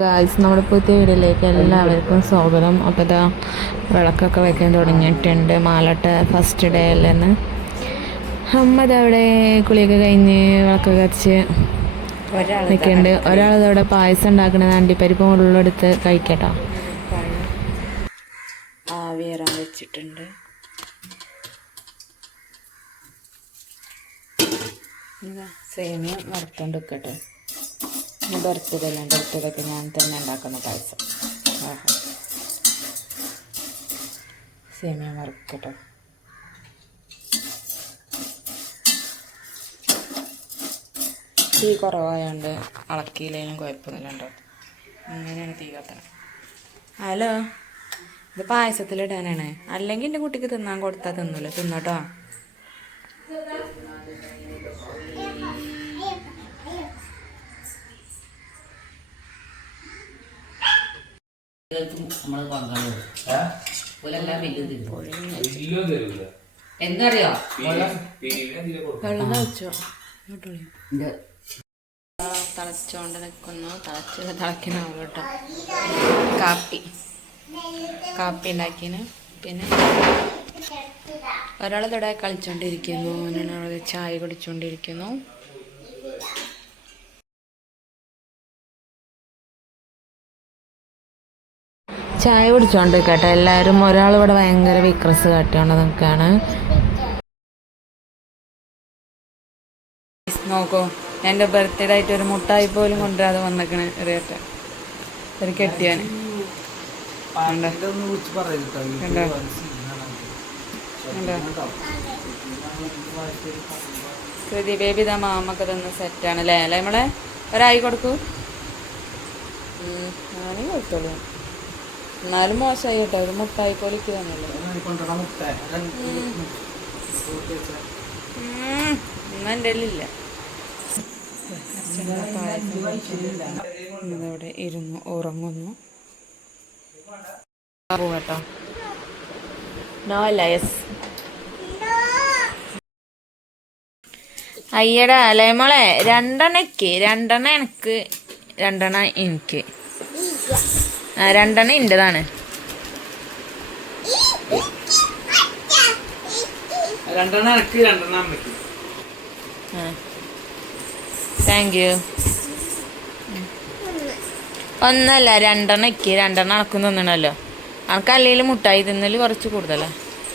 Guys, നമ്മുടെ പുതിയ വീഡിയോയിലേക്ക് എല്ലാവർക്കും സ്വാഗതം. അപ്പോൾ ഇതാ വിളക്കൊക്കെ വെക്കാൻ തുടങ്ങിയിട്ടുണ്ട്. മാലട്ട ഫസ്റ്റ് ഡേ അല്ലെന്ന് അമ്മ ഇതവിടെ കുളിയൊക്കെ കഴിഞ്ഞ് വിളക്കൊക്കെ വെച്ച് നിൽക്കുന്നുണ്ട്. ഒരാളിതവിടെ പായസം ഉണ്ടാക്കണത് അണ്ടിപ്പരിപ്പ് മുകളിലെടുത്ത് കഴിക്കട്ടോ. ആവിയേറാൻ വെച്ചിട്ടുണ്ട്. സേമിയ വറുത്തോണ്ട് വെക്കട്ടെ. ബർത്ത്ഡേക്ക് ഞാൻ തന്നെ ഉണ്ടാക്കുന്ന പായസം. സേമിയ വറുക്കട്ടോ. തീ കുറവായതുകൊണ്ട് ഇളക്കിയില്ലേലും കുഴപ്പമൊന്നുമില്ല കേട്ടോ. അങ്ങനെയാണ് തീ കത്തണം. ഹലോ, ഇത് പായസത്തിലിടാനാണ്. അല്ലെങ്കിൽ എൻ്റെ കുട്ടിക്ക് തിന്നാൻ കൊടുത്താൽ തിന്നല്ലോ. തിന്നോട്ടോ. എന്തറിയോ വെള്ളം വെച്ചോ തിളച്ചോണ്ട് നിൽക്കുന്നു. തിളക്കണാവും കേട്ടോ. കാപ്പി ഉണ്ടാക്കിന്. പിന്നെ ഒരാൾ ഇവിടെ കളിച്ചോണ്ടിരിക്കുന്നു. അവിടെ ചായ കുടിച്ചോണ്ടിരിക്കുന്നു. ചായ കുടിച്ചോണ്ട് കേട്ടോ എല്ലാവരും. ഒരാളിവിടെ ഭയങ്കര വിക്രസ് കാട്ടിയോണ്ട് നിൽക്കുകയാണ്. നോക്കൂ, എൻ്റെ ബർത്ത്ഡേ ആയിട്ട് ഒരു മുട്ടായി പോലും കൊണ്ടുവരാതെ വന്നേക്കണേ. ഒരു കെട്ടിയാൻ കൃതി ബേബി ഇതാ മാമൊക്കെ തന്ന് സെറ്റാണ് അല്ലേ നമ്മളെ. ഒരായി കൊടുക്കൂ. ഞാനേ കൊടുത്തോളൂ. എന്നാലും മോശമായി കേട്ടോ. ഒരു മുട്ടായി പോലിക്ക് തന്നല്ലോ. ഒന്നും എൻ്റെ ഇല്ല. ഇതവിടെ ഇരുന്നു ഉറങ്ങുന്നു കേട്ടോ. നോ ലയസ് അയ്യടാ അല്ലേ മോളെ. രണ്ടെണ്ണം എനിക്ക് 2 എനിക്ക്. 2 എൻ്റെതാണ്. Thank you. ഒന്നല്ല 2 2 അണക്കും തിന്നണല്ലോ. അനക്ക് അല്ലെങ്കിൽ മുട്ടായി തിന്നല് കുറച്ച് കൂടുതലാ.